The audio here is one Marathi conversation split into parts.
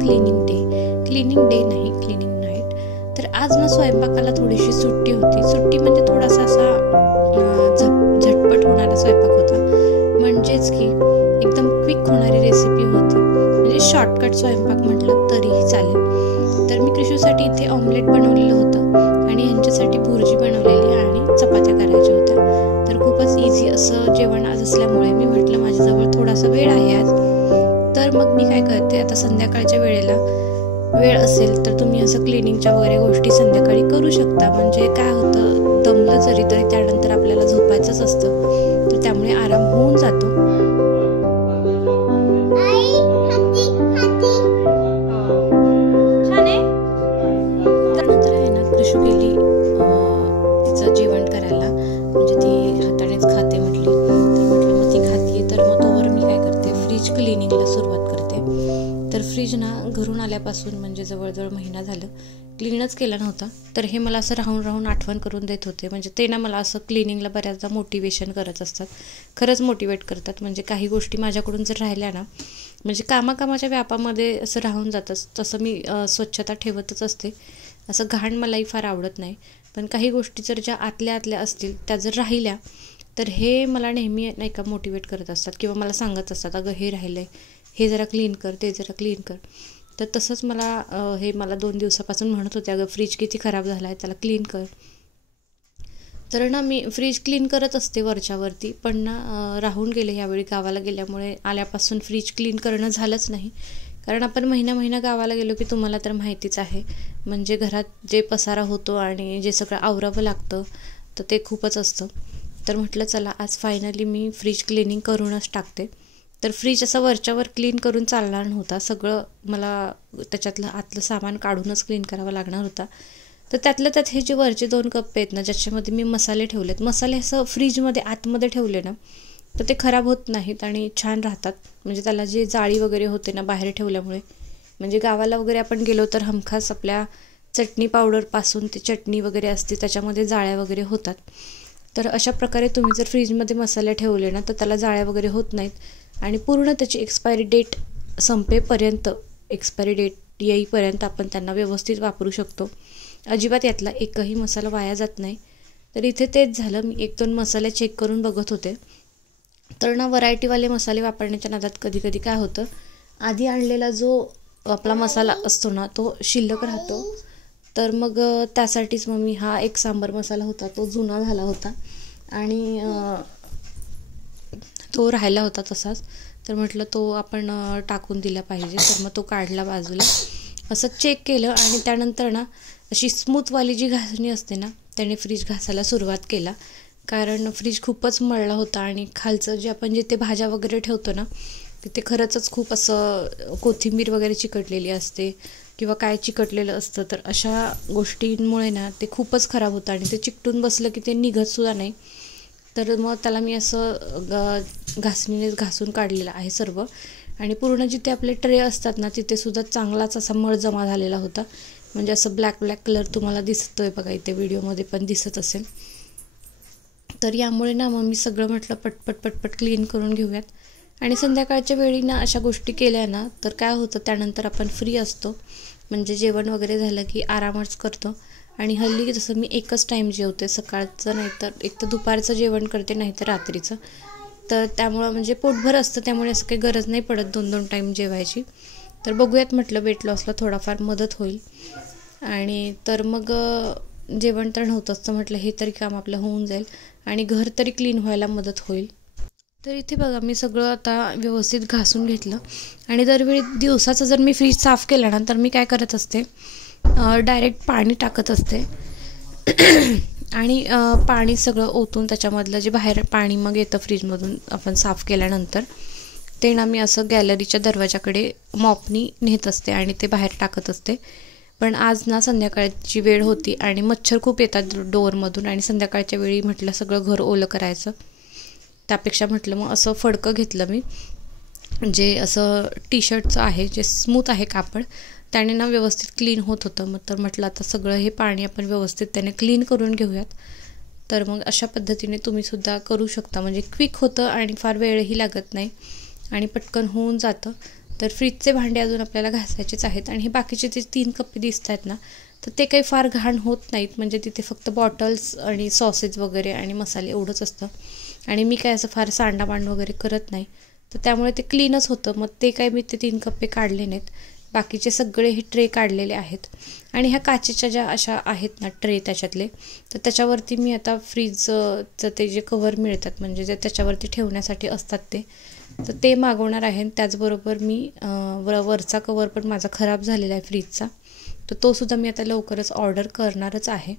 क्लिनिंग डे नाही, क्लिनिंग नाईट. तर आज ना स्वयंपाकाला थोडीशी सुट्टी होती. सुट्टी म्हणजे थोडासा असा झटपट होणारा स्वयंपाक होता, म्हणजेच की एकदम क्विक होणारी रेसिपी होती, म्हणजे शॉर्टकट स्वयंपाक म्हटलं तरीही चालेल. तर मी कृषूसाठी इथे ऑमलेट बनवलेलं होतं आणि यांच्यासाठी भुर्जी बनवलेली आणि चपात्या करायच्या होत्या. तर खूपच इझी असं जेवण आज असल्यामुळे मी म्हटलं माझ्याजवळ थोडासा वेळ आहे आज, तर मग मी काय करते, आता संध्याकाळच्या वेळेला वेळ असेल तर तुम्ही असं क्लिनिंगच्या वगैरे गोष्टी संध्याकाळी करू शकता. म्हणजे काय होतं, दमलं जरी तरी त्यानंतर आपल्याला झोपायचंच असतं, तर त्यामुळे आराम होऊन जातो. त्यानंतर आहे ना कृषू गेली तिचं जेवण करायला, म्हणजे ती हातानेच खाते म्हटली, तर म्हटलं मग ती खाते, तर मग तोवर मी काय करते, फ्रीज क्लिनिंगला सुरुवात करते. तर फ्रीज ना घरून आल्यापासून म्हणजे जवळजवळ महिना झालं क्लीनच केला नव्हता. तर हे मला असं राहून आठवण करून देत होते. म्हणजे ते ना मला असं क्लिनिंगला बऱ्याचदा मोटिवेशन करत असतात, खरंच मोटिवेट करतात. म्हणजे काही गोष्टी माझ्याकडून जर राहिल्या ना, म्हणजे कामाच्या व्यापामध्ये असं राहून जातंच, तसं मी स्वच्छता ठेवतच असते. असं घाण मलाही फार आवडत नाही, पण काही गोष्टी जर ज्या आतल्या असतील त्या जर राहिल्या तर हे मला नेहमी नाही का मोटिवेट करत असतात किंवा मला सांगत असतात, अगं हे राहिलं आहे, हे जरा क्लीन कर, ते जरा क्लीन कर. तर तसंच मला 2 दिवसापासून म्हणत होते, अगं फ्रीज किती खराब झाला आहे, त्याला क्लीन कर. तर ना मी फ्रीज क्लीन करत असते वरच्यावरती, पण ना राहून गेले ह्यावेळी गावाला गेल्यामुळे. आल्यापासून फ्रीज क्लीन करणं झालंच नाही, कारण आपण महिना गावाला गेलो की तुम्हाला तर माहितीच आहे, म्हणजे घरात जे पसारा होतो आणि जे सगळं आवरावं लागतं तर ते खूपच असतं. तर म्हटलं चला आज फायनली मी फ्रीज क्लिनिंग करूनच टाकते. तर फ्रीज असं वरच्यावर क्लीन करून चालणार नव्हता, सगळं मला त्याच्यातलं आतलं सामान काढूनच क्लीन करावं लागणार होता. तर त्यातल्या त्यात हे जे वरचे 2 कप्पे आहेत ना, ज्याच्यामध्ये मी मसाले ठेवलेत, मसाले असं फ्रीजमध्ये आतमध्ये ठेवले ना तर ते खराब होत नाहीत आणि छान राहतात. म्हणजे त्याला जे जाळी वगैरे होते ना बाहेर ठेवल्यामुळे, म्हणजे गावाला वगैरे आपण गेलो तर हमखास आपल्या चटणी पावडरपासून ते चटणी वगैरे असते त्याच्यामध्ये जाळ्या वगैरे होतात. तर अशा प्रकारे तुम्ही जर फ्रीजमध्ये मसाले ठेवले ना तर त्याला जाळ्या वगैरे होत नाहीत आणि पूर्ण त्याची एक्सपायरी डेट संपेपर्यंत, एक्सपायरी डेट येईपर्यंत आपण त्यांना व्यवस्थित वापरू शकतो. अजिबात यातला एकही मसाला वाया जात नाही. तर इथे तेच झालं, मी 1-2 मसाले चेक करून बघत होते. तर ना व्हरायटीवाले मसाले वापरण्याच्या नादात कधी काय होतं, आधी आणलेला जो आपला मसाला असतो ना तो शिल्लक राहतो. तर मग त्यासाठीच मग मी हा एक सांबर मसाला होता तो जुना झाला होता आणि तो राहिला होता तसाच. तर म्हटलं तो आपण टाकून दिला पाहिजे, तर मग तो काढला बाजूला. असं चेक केलं आणि त्यानंतर ना अशी स्मूथवाली जी घासणी असते ना त्याने फ्रीज घासायला सुरुवात केला, कारण फ्रीज खूपच मळला होता आणि खालचं जे आपण जिथे भाज्या वगैरे ठेवतो ना तिथे खरंच खूप असं कोथिंबीर वगैरे चिकटलेली असते किंवा काय चिकटलेलं असतं. तर अशा गोष्टींमुळे ना ते खूपच खराब होतं आणि ते चिकटून बसलं की ते निघतसुद्धा नाही. तर मग त्याला मी असं घासणीने घासून काढलेलं आहे सर्व. आणि पूर्ण जिथे आपले ट्रे असतात ना तिथेसुद्धा चांगलाच असा मळ जमा झालेला होता, म्हणजे असं ब्लॅक कलर तुम्हाला दिसतोय बघा, इथे व्हिडिओमध्ये पण दिसत असेल. तर यामुळे ना मग मी सगळं म्हटलं पटपट क्लीन करून घेऊयात. आणि संध्याकाळच्या वेळी ना अशा गोष्टी केल्या ना तर काय होतं, त्यानंतर आपण फ्री असतो, म्हणजे जेवण वगैरे झालं की आरामच करतो. आणि हल्ली जसं मी एकच टाईम जेवते, सकाळचं नाही तर एक तर दुपारचं जेवण करते, नाही तर रात्रीचं. तर त्यामुळं म्हणजे पोटभर असतं, त्यामुळे असं काही गरज नाही पडत 2-2 टाईम जेवायची. तर बघूयात म्हटलं वेट लॉसला थोडाफार मदत होईल. आणि तर मग जेवण तर नव्हतंच, तर म्हटलं हे तरी काम आपलं होऊन जाईल आणि घर तरी क्लीन व्हायला मदत होईल. तर इथे बघा मी सगळं आता व्यवस्थित घासून घेतलं. आणि दरवेळी दिवसाचं जर मी फ्रीज साफ केला ना तर मी काय करत असते, डायरेक्ट पाणी टाकत असते आणि पाणी सगळं ओतून त्याच्यामधलं जे बाहेर पाणी मग येतं फ्रीजमधून आपण साफ केल्यानंतर, ते ना मी असं गॅलरीच्या दरवाजाकडे मॉपनी नेत असते आणि ते बाहेर टाकत असते. पण आज ना संध्याकाळची वेळ होती आणि मच्छर खूप येतात डोअरमधून आणि संध्याकाळच्या वेळी म्हटलं सगळं घर ओलं करायचं, त्यापेक्षा म्हटलं मग असं फडकं घेतलं मी, जे असं टी-शर्टचं आहे, जे स्मूथ आहे कापड, त्याने ना व्यवस्थित क्लीन होत होतं. मग तर म्हटलं आता सगळं हे पाणी आपण व्यवस्थित त्याने क्लीन करून घेऊयात. तर मग अशा पद्धतीने तुम्हीसुद्धा करू शकता, म्हणजे क्विक होतं आणि फार वेळही लागत नाही आणि पटकन होऊन जातं. तर फ्रीजचे भांडे अजून आपल्याला घासायचेच आहेत. आणि हे बाकीचे जे 3 कप्पे दिसत आहेत ना, तर ते काही फार घाण होत नाहीत. म्हणजे तिथे फक्त बॉटल्स आणि सॉसेस वगैरे आणि मसाले एवढंच असतं. आणि मी काय असं फार सांडापांड वगैरे करत नाही, तर त्यामुळे ते क्लीनच होतं. मग ते काय मी ते 3 कप्पे काढले नाहीत. बाकीचे सगळे हे ट्रे काढलेले आहेत. आणि ह्या काचेच्या ज्या अशा आहेत ना ट्रे त्याच्यातले, तर त्याच्यावरती मी आता फ्रीजचं ते जे कवर मिळतात म्हणजे जे त्याच्यावरती ठेवण्यासाठी असतात ते मागवणार आहे. त्याचबरोबर मी वरचा कवर पण माझा खराब झालेला आहे फ्रीजचा, तर तो सुद्धा मी आता लवकरच ऑर्डर करणारच आहे.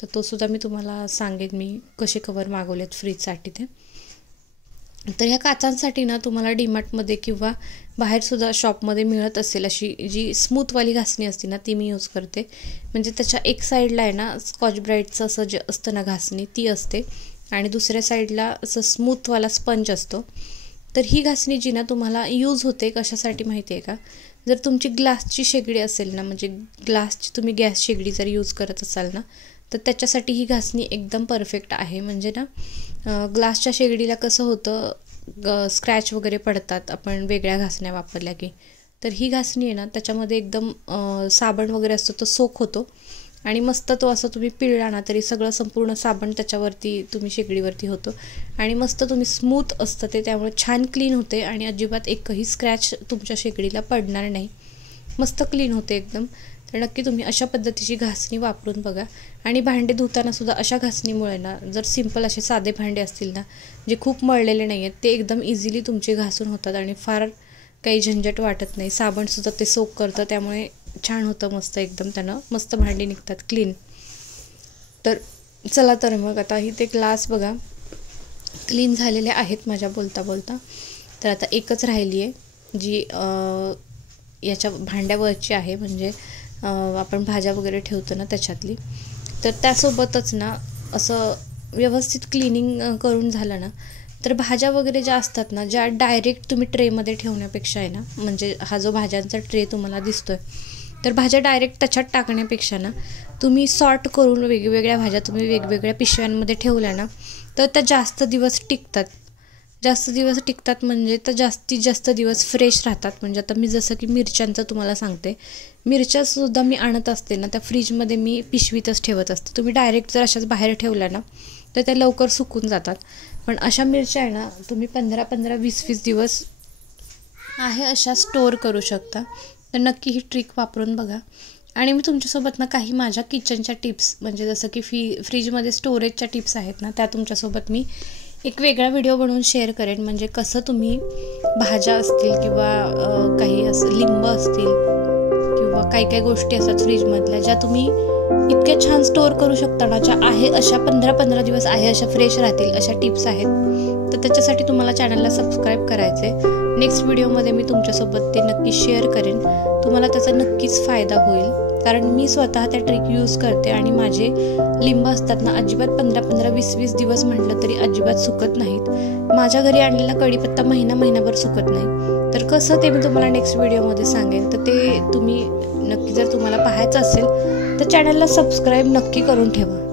तर तो सुद्धा मी तुम्हाला सांगेन मी कसे कवर मागवलेत फ्रीजसाठी ते. तर ह्या काचांसाठी ना तुम्हाला डीमार्टमध्ये किंवा बाहेरसुद्धा शॉपमध्ये मिळत असेल अशी जी स्मूथवाली घासणी असते ना, ती मी यूज करते. म्हणजे त्याच्या एक साईडला आहे ना स्कॉच ब्राईटचं असं जे असतं ना घासणी, ती असते आणि दुसऱ्या साईडला असं स्मूथवाला स्पंज असतो. तर ही घासणी जी ना तुम्हाला यूज होते कशासाठी माहिती आहे का? जर तुमची ग्लासची शेगडी असेल ना, म्हणजे ग्लासची तुम्ही गॅस शेगडी जर यूज करत असाल ना, तर त्याच्यासाठी ही घासणी एकदम परफेक्ट आहे. म्हणजे ना ग्लासच्या शेगडीला कसं होतं स्क्रॅच वगैरे पडतात आपण वेगळ्या घासण्या वापरल्या की. तर ही घासणी आहे ना त्याच्यामध्ये एकदम साबण वगैरे असतो तो सोक होतो आणि मस्त तो असं तुम्ही पिळला ना तरी सगळं संपूर्ण साबण त्याच्यावरती तुम्ही शेगडीवरती होतो आणि मस्त तुम्ही स्मूथ असतं ते, त्यामुळे छान क्लीन होते आणि अजिबात एकही स्क्रॅच तुमच्या शेगडीला पडणार नाही. मस्त क्लीन होते एकदम. तर नक्की तुम्ही अशा पद्धतीची घासणी वापरून बघा. आणि भांडे धुताना सुद्धा अशा घासणीमुळे ना, जर सिंपल असे साधे भांडे असतील ना जे खूप मळलेले नाही आहेत, ते एकदम इझिली तुमचे घासून होतात आणि फार काही झंझट वाटत नाही. साबणसुद्धा ते सोक करतं, त्यामुळे छान होतं मस्त एकदम. त्यानं मस्त भांडी निघतात क्लीन. तर चला तर मग आता ही ते ग्लास बघा क्लीन झालेले आहेत माझ्या बोलता बोलता. तर आता एकच राहिली आहे जी याच्या भांड्यावरची आहे, म्हणजे आपण भाज्या वगैरे ठेवतो ना त्याच्यातली. तर त्यासोबतच ना असं व्यवस्थित क्लिनिंग करून झालं ना, तर भाज्या वगैरे ज्या असतात ना, ज्या डायरेक्ट तुम्ही ट्रेमध्ये ठेवण्यापेक्षा आहे ना, म्हणजे हा जो भाज्यांचा ट्रे तुम्हाला दिसतोय, तर भाज्या डायरेक्ट त्याच्यात टाकण्यापेक्षा ना तुम्ही सॉर्ट करून वेगवेगळ्या भाज्या तुम्ही वेगवेगळ्या पिशव्यांमध्ये ठेवल्या ना, तर त्या जास्त दिवस टिकतात. जास्त दिवस टिकतात म्हणजे तर जास्तीत जास्त दिवस फ्रेश राहतात. म्हणजे आता मी जसं की मिरच्यांचं तुम्हाला सांगते, मिरच्यासुद्धा मी आणत असते ना त्या फ्रीजमध्ये मी पिशवीतच ठेवत असते. तुम्ही डायरेक्ट जर अशाच बाहेर ठेवल्या ना तर त्या लवकर सुकून जातात. पण अशा मिरच्या आहे ना तुम्ही 15-15, 20-20 दिवस आहे अशा स्टोअर करू शकता. तर नक्की ही ट्रिक वापरून बघा. आणि मी तुमच्यासोबत ना काही माझ्या किचनच्या टिप्स, म्हणजे जसं की फ्रीजमध्ये स्टोरेजच्या टिप्स आहेत ना, त्या तुमच्यासोबत मी एक वेगळा व्हिडिओ बनवून शेअर करेन. म्हणजे कसं तुम्ही भाज्या असतील किंवा काही असं लिंब असतील किंवा काही गोष्टी असतात फ्रीजमधल्या ज्या तुम्ही इतक्या छान स्टोअर करू शकता ना, ज्या आहे अशा 15-15 दिवस आहे अशा फ्रेश राहतील, अशा टिप्स आहेत. तर त्याच्यासाठी तुम्हाला चॅनलला सबस्क्राईब करायचं आहे. नेक्स्ट व्हिडिओमध्ये मी तुमच्यासोबत ते नक्की शेअर करेन. तुम्हाला त्याचा नक्कीच फायदा होईल, कारण मी स्वतः त्या ट्रिक यूज करते आणि माझे लिंब असतात ना अजिबात 15-15, 20-20 दिवस म्हटलं तरी अजिबात सुकत नाहीत. माझ्या घरी आणलेला कढीपत्ता महिनाभर सुकत नाही. तर कसं ते मी तुम्हाला नेक्स्ट व्हिडिओमध्ये सांगेन. तर ते तुम्ही नक्की जर तुम्हाला पाहायचं असेल तर चॅनलला सबस्क्राईब नक्की करून ठेवा.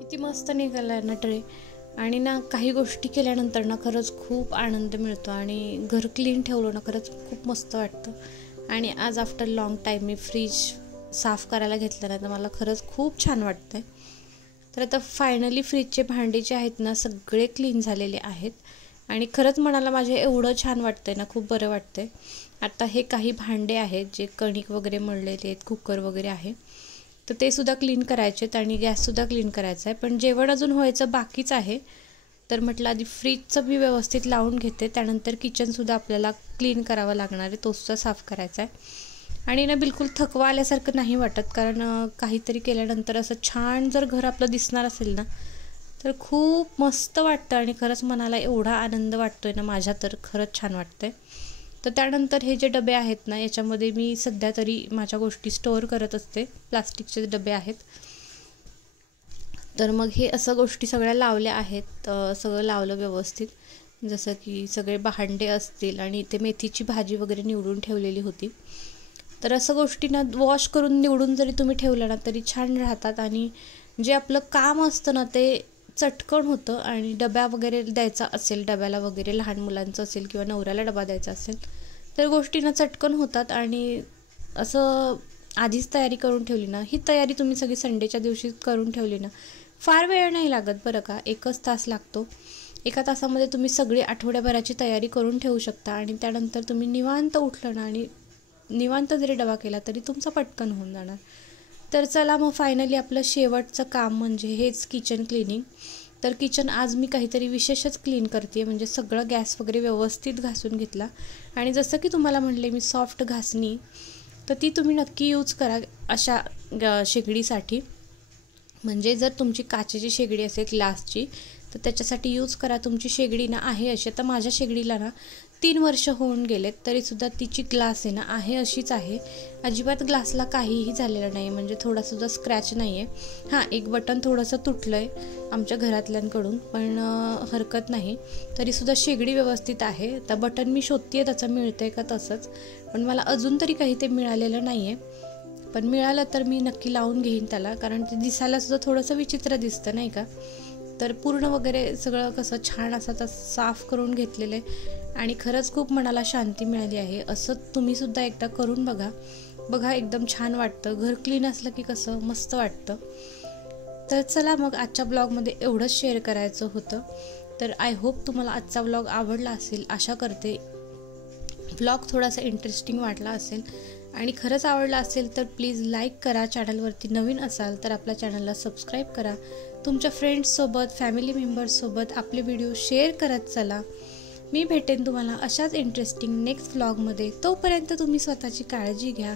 किती मस्त निघाला आहे ना ट्रे. आणि ना काही गोष्टी केल्यानंतर ना खरंच खूप आनंद मिळतो आणि घर क्लीन ठेवलं ना खरंच खूप मस्त वाटतं. आणि आज आफ्टर लॉंग टाईम मी फ्रीज साफ करायला घेतलं ना, तर मला खरंच खूप छान वाटतं आहे. तर आता फायनली फ्रीजचे भांडे जे आहेत ना सगळे क्लीन झालेले आहेत आणि खरंच मनाला माझे एवढं छान वाटतं आहे ना, खूप बरं वाटतं आहे. आता हे काही भांडे आहेत जे कणिक वगैरे मळलेले आहेत, कुकर वगैरे आहे, तर ते सुद्धा क्लीन करायचे आहेत आणि गॅससुद्धा क्लीन करायचा आहे. पण जेवण अजून व्हायचं बाकीच आहे. तर म्हटलं आधी फ्रीजचं मी व्यवस्थित लावून घेते, त्यानंतर किचनसुद्धा आपल्याला क्लीन करावं लागणार आहे, तोसुद्धा साफ करायचा आहे. आणि ना बिलकुल थकवा आल्यासारखं नाही वाटत, कारण काहीतरी केल्यानंतर असं छान जर घर आपलं दिसणार असेल ना तर खूप मस्त वाटतं आणि खरंच मनाला एवढा आनंद वाटतोय ना माझ्या, तर खरंच छान वाटतंय. तर त्यानंतर हे जे डबे आहेत ना याच्यामध्ये मी सध्या तरी माझ्या गोष्टी स्टोअर करत असते. प्लास्टिकचे डबे आहेत. तर मग हे असं गोष्टी सगळ्या लावल्या आहेत. सगळं लावलं व्यवस्थित, जसं की सगळे भांडे असतील आणि इथे मेथीची भाजी वगैरे निवडून ठेवलेली होती. तर असं गोष्टींना वॉश करून निवडून जरी तुम्ही ठेवलं ना तरी छान राहतात आणि जे आपलं काम असतं ना ते चटकन होतं. आणि डब्या वगैरे द्यायचा असेल, डब्याला वगैरे लहान मुलांचं असेल किंवा नवऱ्याला डबा द्यायचा असेल तर गोष्टींना चटकन होतात. आणि असं आधीच तयारी करून ठेवली ना, ही तयारी तुम्ही सगळी संडेच्या दिवशी करून ठेवली ना फार वेळ नाही लागत बरं का, 1च तास लागतो. 1 तासामध्ये तुम्ही सगळी आठवड्याभराची तयारी करून ठेवू शकता आणि त्यानंतर तुम्ही निवांत उठलं ना आणि निवांत जरी डबा केला तरी तुमचा पटकन होऊन जाणार. तर चला मग फायनली आपलं शेवटचं काम म्हणजे हेच किचन क्लिनिंग. तर किचन आज मी काहीतरी विशेषच क्लीन करते, म्हणजे सगळं गॅस वगैरे व्यवस्थित घासून घेतला. आणि जसं की तुम्हाला म्हटले मी सॉफ्ट घासणी, तर ती तुम्ही नक्की यूज करा अशा शेगडीसाठी. म्हणजे जर तुमची काचेची शेगडी असेल ग्लासची तर त्याच्यासाठी यूज करा. तुमची शेगडी ना आहे अशी, आता माझ्या शेगडीला ना 3 वर्ष होऊन गेलेत तरीसुद्धा तिची ग्लास आहे ना आहे अशीच आहे. अजिबात ग्लासला काहीही झालेलं नाही, म्हणजे थोडासुद्धा स्क्रॅच नाही आहे. हां, एक बटन थोडंसं तुटलं आहे आमच्या घरातल्यांकडून, पण हरकत नाही. तरीसुद्धा शेगडी व्यवस्थित आहे. आता बटन मी शोधते आहे त्याचं मिळतं आहे का तसंच, पण मला अजून तरी काही ते मिळालेलं नाही आहे. पण मिळालं तर मी नक्की लावून घेईन त्याला, कारण ते दिसायलासुद्धा थोडंसं विचित्र दिसतं नाही का. तर पूर्ण वगैरे सगळं कसं छान असं तर साफ करून घेतलेलं आहे आणि खरंच खूप मनाला शांती मिळाली आहे. असं तुम्हीसुद्धा एकदा करून बघा एकदम छान वाटतं. घर क्लीन असलं की कसं मस्त वाटतं. तर चला मग आजच्या ब्लॉगमध्ये एवढंच शेअर करायचं होतं. तर आय होप तुम्हाला आजचा ब्लॉग आवडला असेल, आशा करते. ब्लॉग थोडासा इंटरेस्टिंग वाटला असेल आणि खरंच आवडला असेल तर प्लीज लाईक करा. चॅनलवरती नवीन असाल तर आपल्या चॅनलला सबस्क्राईब करा. तुमच्या फ्रेंड्ससोबत, फॅमिली मेंबर्ससोबत आपले व्हिडिओ शेअर करत चला. मी भेटेन तुम्हाला अशाच इंटरेस्टिंग नेक्स्ट व्लॉगमध्ये. तोपर्यंत तुम्ही स्वतःची काळजी घ्या.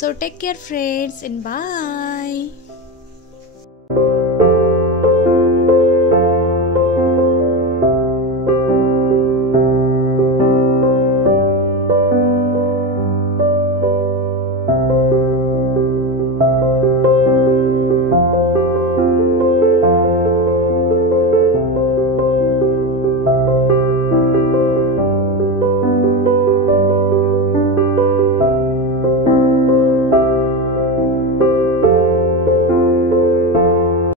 So take care friends and bye.